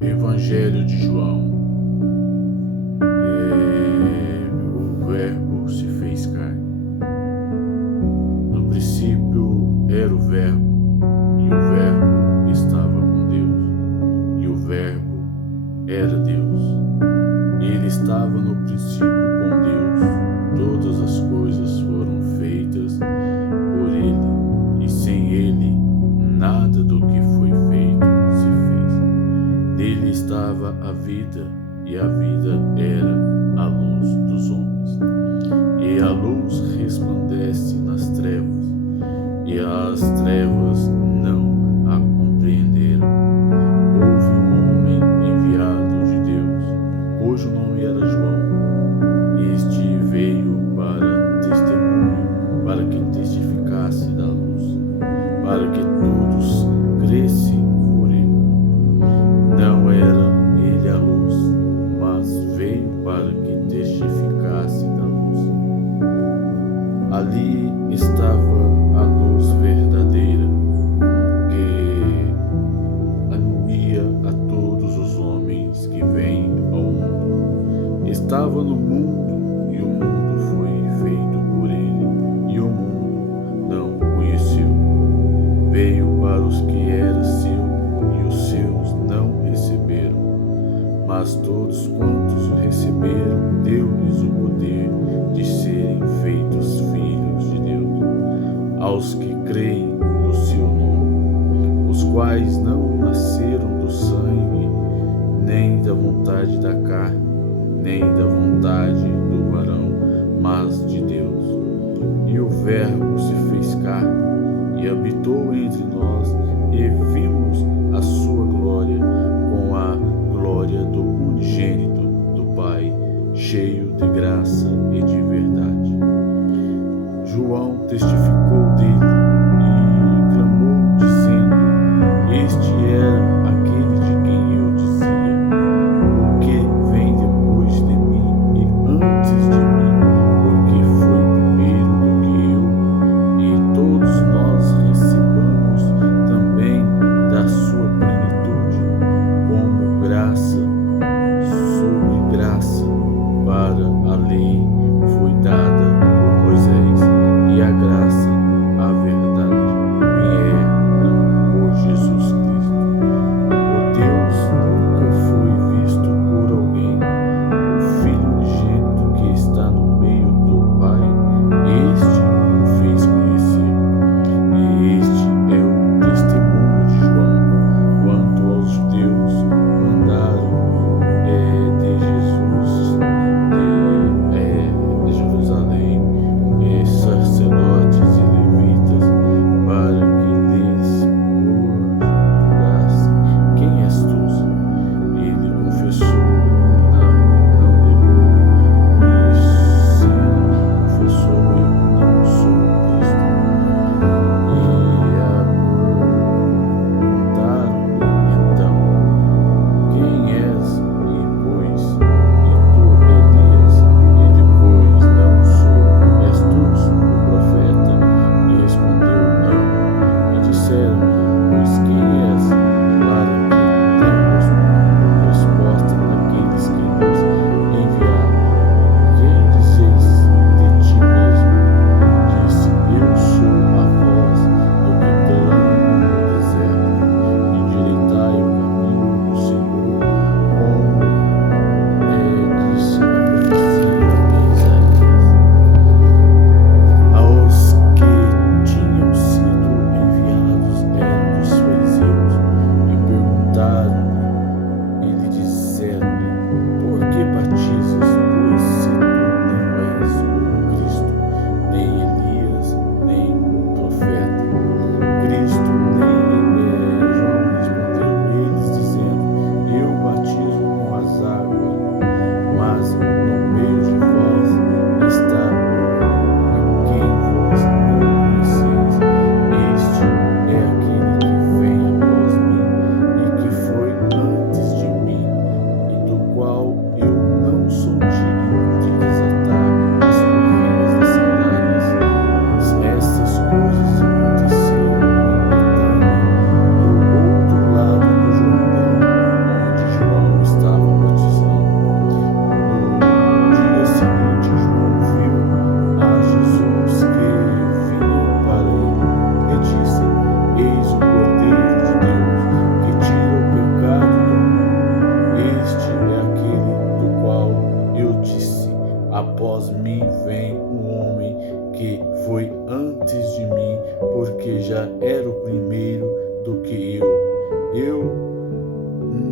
Evangelho de João. O Verbo se fez carne. No princípio era o Verbo, e o Verbo estava com Deus, e o Verbo era Deus. Ele estava no princípio com Deus. Todas as coisas foram feitas por Ele, e sem Ele nada do que foi feito se fez. Nele estava a vida, e a vida era a luz dos homens. E a luz resplandece nas trevas, e as trevas não a compreenderam. Houve um homem enviado de Deus, cujo nome era João. Este veio para testemunho, para que testificasse da luz, para que todos crescem por ele. Não era ele a luz, mas veio para que testificasse da luz. Ali estava a luz verdadeira, que alumia a todos os homens que vêm ao mundo. Estava no mundo, e o mundo foi feito por ele, e o mundo não o conheceu. Veio para os que eram seus, e os seus não receberam. Mas todos quantos o receberam, deu-lhes o poder de serem feitos filhos de Deus, aos que creem no seu nome, os quais não nasceram do sangue, nem da vontade da carne, nem da vontade do varão, mas de Deus. E o Verbo se fez carne, e habitou entre nós, e vimos a sua glória, com a glória do unigênito do Pai, cheio de graça e de verdade. João testificou dele e clamou, dizendo: Este era aquele de quem eu dizia: O que vem depois de mim e antes de mim, porque foi primeiro do que eu. E todos nós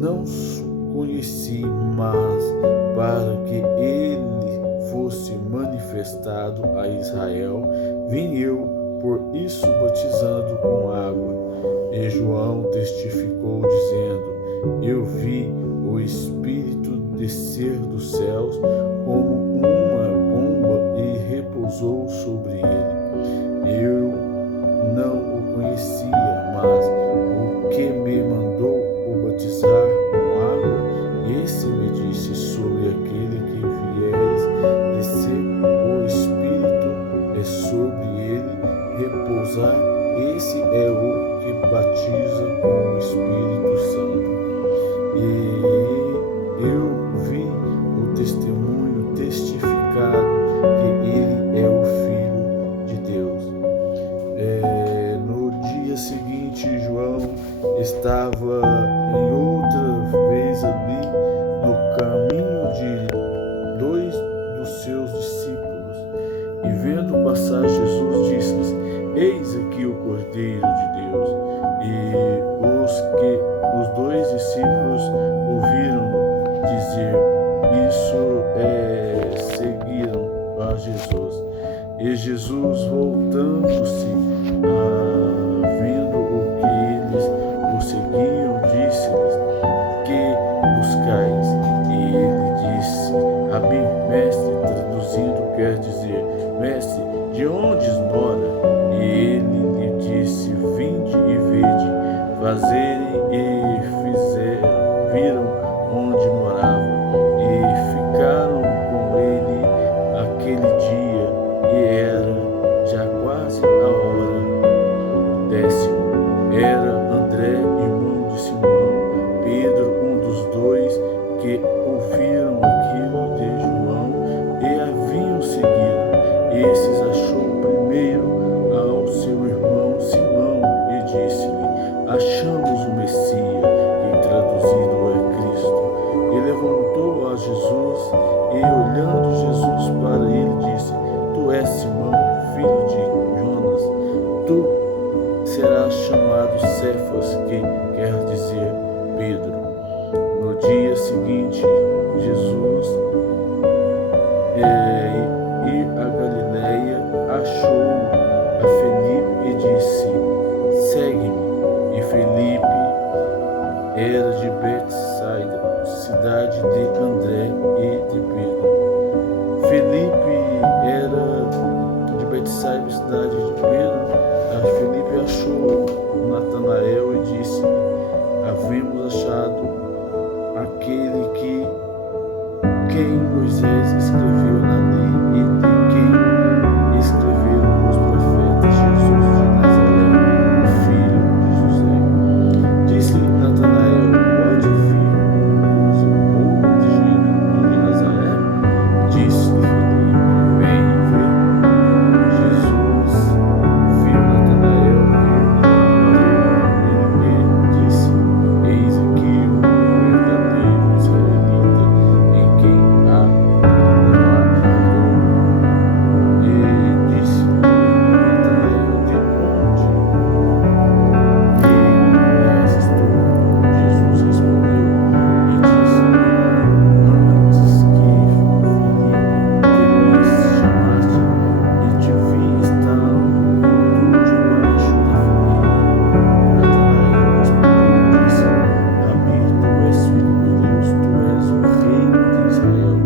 não conheci, mas para que ele fosse manifestado a Israel, vim eu por isso batizando com água. E João testificou, dizendo: Eu vi o Espírito descer dos céus como uma pomba e repousou sobre ele. Eu não o conhecia, mas o que me mandou o batizar com água, esse me disse: sobre aquele que vieres descer o Espírito e sobre ele repousar, esse é o que batiza com o Espírito Santo. E eu vi o testemunho testificado que ele é o Filho de Deus. No dia seguinte, João estava em outra vez ali no caminho de dois dos seus discípulos, e vendo passar Jesus, disse-lhes: Eis aqui o Cordeiro de Deus. E os dois discípulos ouviram dizer isso, seguiram a Jesus. E Jesus, voltando-se, vendo o que eles o seguiam, disse-lhes: Que buscais? E ele disse: Rabi, mestre, traduzindo quer dizer: Mestre, de onde mora? E ele lhe disse: Vinde e vede. Fazerem e viram onde morava, e ficaram com ele aquele dia, e era já quase a hora décima. Era André, irmão de Simão, Pedro, um dos dois, que ouviram aquilo de João e haviam seguido. Esses achou primeiro ao seu irmão Simão e disse-lhe: Achamos o Messias, que traduzido é Cristo. E levantou a Jesus, e olhando Jesus para ele, disse: Tu és Simão, filho de Jonas, tu serás chamado Cefas, que quer dizer Pedro. No dia seguinte, Jesus e a Galileia achou a Felipe e disse: Segue-me. E Felipe era de Betsaida, cidade de André e de Pedro. Felipe era de Betsaida, cidade de Pedro. Felipe achou Natanael e disse: Havemos achado aquele quem Moisés escreveu na lei e de quem escreveram os profetas, Jesus de Nazaré, o filho de José. Disse-lhe Natanael: Pode vir coisa boa de Nazaré? Disse-lhe Felipe: Vem ver. Jesus viu Natanael vir e disse: Eis aqui o verdadeiro israelita, em quem não há engano. E disse Natanael: De onde conheces tu? Jesus respondeu e disse: Antes que Felipe te chamaste, e te vi estando tu debaixo da figueira. Natanael respondeu e disse: Rabi, tu és filho de Deus, tu és o rei de Israel.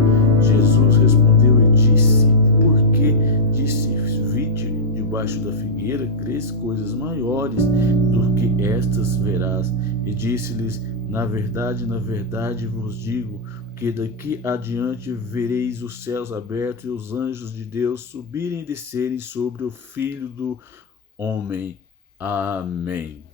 Jesus respondeu e disse: Por que disse, vi-te debaixo da figueira? Crês coisas maiores do que estas verás. E disse-lhes: na verdade vos digo que daqui adiante vereis os céus abertos e os anjos de Deus subirem e descerem sobre o Filho do Homem. Amém.